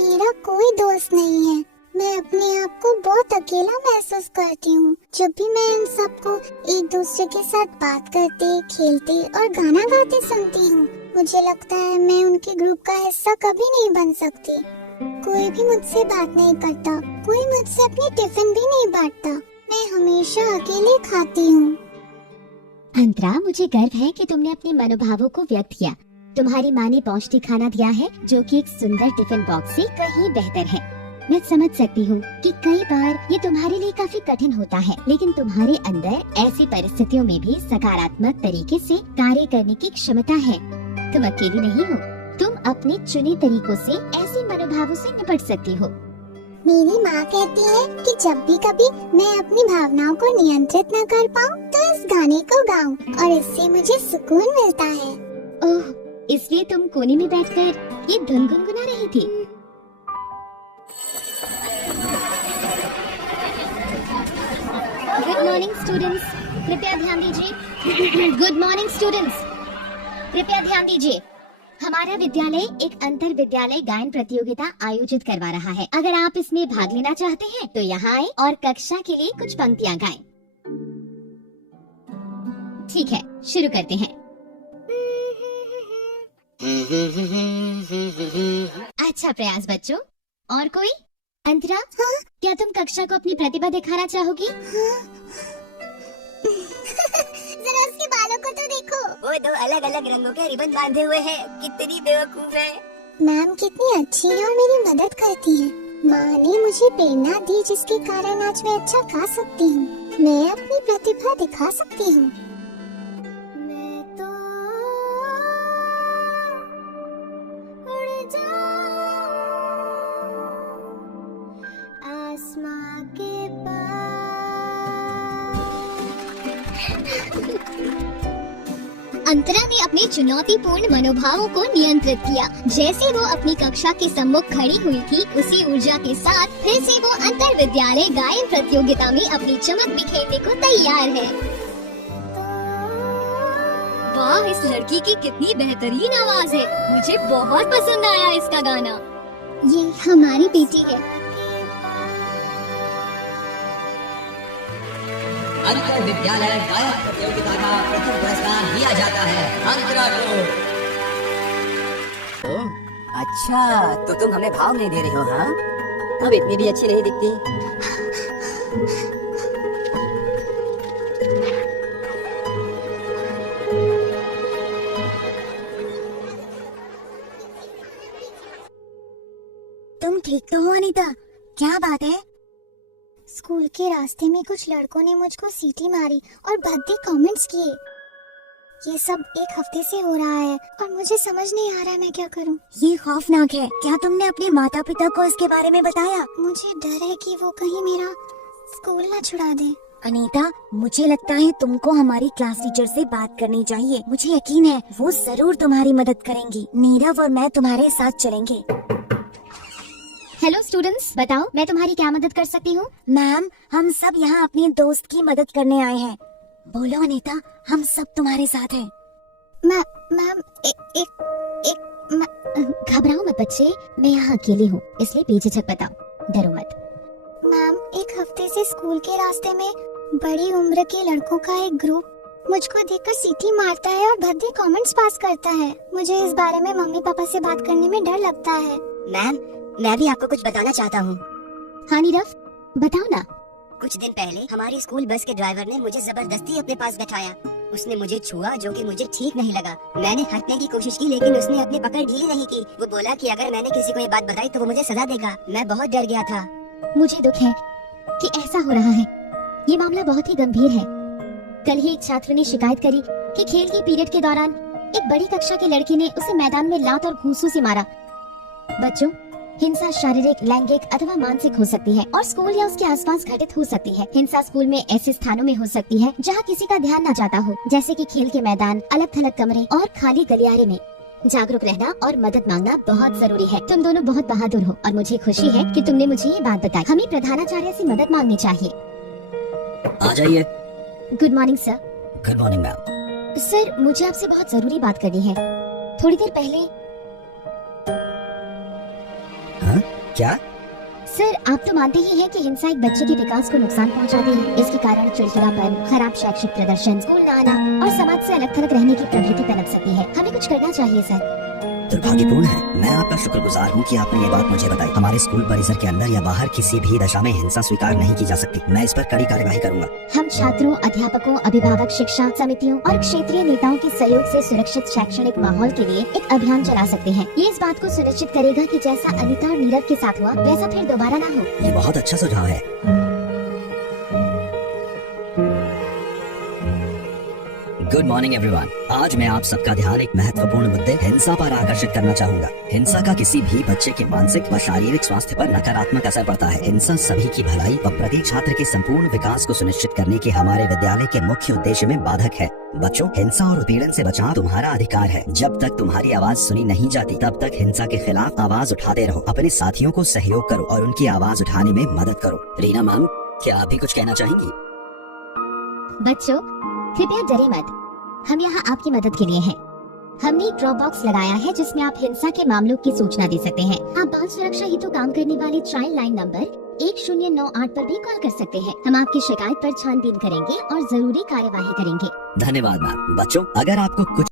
मेरा कोई दोस्त नहीं है। मैं अपने आप को बहुत अकेला महसूस करती हूँ। जब भी मैं इन सबको एक दूसरे के साथ बात करते, खेलते और गाना गाते सुनती हूँ, मुझे लगता है मैं उनके ग्रुप का हिस्सा कभी नहीं बन सकती। कोई भी मुझसे बात नहीं करता, कोई मुझसे अपनी टिफिन भी नहीं बांटता। मैं हमेशा अकेले खाती हूँ। अंतरा, मुझे गर्व है कि तुमने अपने मनोभावों को व्यक्त किया। तुम्हारी माँ ने पौष्टिक खाना दिया है, जो कि एक सुंदर टिफिन बॉक्स से कहीं बेहतर है। मैं समझ सकती हूँ कि कई बार ये तुम्हारे लिए काफी कठिन होता है, लेकिन तुम्हारे अंदर ऐसी परिस्थितियों में भी सकारात्मक तरीके से कार्य करने की क्षमता है। तुम अकेली नहीं हो। तुम अपने चुने तरीकों से ऐसे मनोभावों से निपट सकती हो। मेरी माँ कहती है कि जब भी कभी मैं अपनी भावनाओं को नियंत्रित न कर पाऊँ, तो इस गाने को गाऊं और इससे मुझे सुकून मिलता है। ओह, इसलिए तुम कोने में बैठकर ये धुन गुनगुना रही थी। गुड मॉर्निंग स्टूडेंट्स, कृपया ध्यान दीजिए। गुड मॉर्निंग स्टूडेंट्स, कृपया ध्यान दीजिए। हमारा विद्यालय एक अंतर विद्यालय गायन प्रतियोगिता आयोजित करवा रहा है। अगर आप इसमें भाग लेना चाहते हैं तो यहाँ आए और कक्षा के लिए कुछ पंक्तियाँ गाएं। ठीक है, शुरू करते हैं। अच्छा प्रयास बच्चों। और कोई? अंतरा, हाँ? क्या तुम कक्षा को अपनी प्रतिभा दिखाना चाहोगी? जरा उसके बालों को तो देखो। वो दो अलग अलग रंगों के रिबन बांधे हुए हैं। कितनी बेवकूफ है। मैम कितनी अच्छी है और मेरी मदद करती है। माँ ने मुझे प्रेरणा दी, जिसके कारण आज मैं अच्छा गा सकती हूँ। मैं अपनी प्रतिभा दिखा सकती हूँ। मैं तो उड़ जाऊं आसमां के पार। अंतरा ने अपने चुनौतीपूर्ण मनोभावों को नियंत्रित किया। जैसे वो अपनी कक्षा के सम्मुख खड़ी हुई थी, उसी ऊर्जा के साथ फिर से वो अंतर विद्यालय गायन प्रतियोगिता में अपनी चमक बिखेरने को तैयार है। वाह, इस लड़की की कितनी बेहतरीन आवाज है। मुझे बहुत पसंद आया इसका गाना। ये हमारी बेटी है। अंतर विद्यालय गायन प्रतियोगिता का प्रथम पुरस्कार दिया जाता है अंतरा को। अच्छा, तो तुम हमें भाव नहीं दे रही हो? हाँ, अब इतनी भी अच्छी नहीं दिखती। तुम ठीक तो हो अनीता? क्या बात है? स्कूल के रास्ते में कुछ लड़कों ने मुझको सीटी मारी और भद्दे कमेंट्स किए। ये सब एक हफ्ते से हो रहा है और मुझे समझ नहीं आ रहा मैं क्या करूं। ये खौफनाक है। क्या तुमने अपने माता पिता को इसके बारे में बताया? मुझे डर है कि वो कहीं मेरा स्कूल ना छुड़ा दे। अनीता, मुझे लगता है तुमको हमारी क्लास टीचर से बात करनी चाहिए। मुझे यकीन है वो जरूर तुम्हारी मदद करेंगी। नीरव और मैं तुम्हारे साथ चलेंगे। हेलो स्टूडेंट्स, बताओ मैं तुम्हारी क्या मदद कर सकती हूँ? मैम, हम सब यहाँ अपने दोस्त की मदद करने आए हैं। बोलो अनीता, हम सब तुम्हारे साथ हैं। मैम, घबराओ मत बच्चे, मैं यहाँ अकेली हूँ, इसलिए बेझिझक बताओ, डरो मत। मैम, एक हफ्ते से स्कूल के रास्ते में बड़ी उम्र के लड़कों का एक ग्रुप मुझको देखकर सीटी मारता है और भद्दे कमेंट्स पास करता है। मुझे इस बारे में मम्मी पापा से बात करने में डर लगता है। मैम, मैं भी आपको कुछ बताना चाहता हूँ। हाँ नीरव, बताओ ना। कुछ दिन पहले हमारी स्कूल बस के ड्राइवर ने मुझे जबरदस्ती अपने पास बैठाया। उसने मुझे छुआ, जो कि मुझे ठीक नहीं लगा। मैंने हटने की कोशिश की, लेकिन उसने अपनी पकड़ ढीली नहीं की। वो बोला कि अगर मैंने किसी को ये बात बताई तो वो मुझे सजा देगा। मैं बहुत डर गया था। मुझे दुख है कि ऐसा हो रहा है। ये मामला बहुत ही गंभीर है। कल ही एक छात्र ने शिकायत करी कि खेल की पीरियड के दौरान एक बड़ी कक्षा के लड़के ने उसे मैदान में लात और घूंसों से मारा। बच्चों, हिंसा शारीरिक, लैंगिक अथवा मानसिक हो सकती है और स्कूल या उसके आसपास घटित हो सकती है। हिंसा स्कूल में ऐसे स्थानों में हो सकती है जहाँ किसी का ध्यान न जाता हो, जैसे कि खेल के मैदान, अलग थलग कमरे और खाली गलियारे में। जागरूक रहना और मदद मांगना बहुत जरूरी है। तुम दोनों बहुत बहादुर हो और मुझे खुशी है कि तुमने मुझे ये बात बताई। हमें प्रधानाचार्य से मदद मांगनी चाहिए। आ जाइए। Good morning sir. Good morning ma'am. Sir, मुझे आपसे बहुत जरूरी बात करनी है। थोड़ी देर पहले हाँ क्या? सर, आप तो मानते ही हैं कि हिंसा एक बच्चे के विकास को नुकसान पहुंचाती है। इसके कारण चिड़चिड़ापन, खराब शैक्षिक प्रदर्शन, स्कूल न आना और समाज से अलग थलग रहने की प्रवृत्ति पनप सकती है। हमें कुछ करना चाहिए सर। दुर्भाग्यपूर्ण है। मैं आपका शुक्रगुजार हूँ कि आपने ये बात मुझे बताई। हमारे स्कूल परिसर के अंदर या बाहर किसी भी दशा में हिंसा स्वीकार नहीं की जा सकती। मैं इस पर कड़ी कार्यवाही करूंगा। हम छात्रों, अध्यापकों, अभिभावक, शिक्षा समितियों और क्षेत्रीय नेताओं के सहयोग से सुरक्षित शैक्षणिक माहौल के लिए एक अभियान चला सकते हैं। ये इस बात को सुनिश्चित करेगा कि जैसा अनिता और नीरव के साथ हुआ वैसा फिर दोबारा ना हो। ये बहुत अच्छा सुझाव है। Good morning everyone. आज मैं आप सबका ध्यान एक महत्वपूर्ण मुद्दे हिंसा पर आकर्षित करना चाहूंगा। हिंसा का किसी भी बच्चे के मानसिक व शारीरिक स्वास्थ्य पर नकारात्मक असर पड़ता है। हिंसा सभी की भलाई व प्रत्येक छात्र के संपूर्ण विकास को सुनिश्चित करने के हमारे विद्यालय के मुख्य उद्देश्य में बाधक है। बच्चों, हिंसा और उत्पीड़न से बचाव तुम्हारा अधिकार है। जब तक तुम्हारी आवाज सुनी नहीं जाती तब तक हिंसा के खिलाफ आवाज उठाते रहो। अपने साथियों को सहयोग करो और उनकी आवाज उठाने में मदद करो। रीना मैम, क्या आप भी कुछ कहना चाहेंगी? बच्चों, कृपया डरे मत, हम यहाँ आपकी मदद के लिए हैं। हमने एक ड्रॉप बॉक्स लगाया है जिसमें आप हिंसा के मामलों की सूचना दे सकते हैं। आप बाल सुरक्षा हेतु काम करने वाले चाइल्ड लाइन नंबर 1098 पर भी कॉल कर सकते हैं। हम आपकी शिकायत पर छानबीन करेंगे और जरूरी कार्यवाही करेंगे। धन्यवाद मैम। बच्चों, अगर आपको कुछ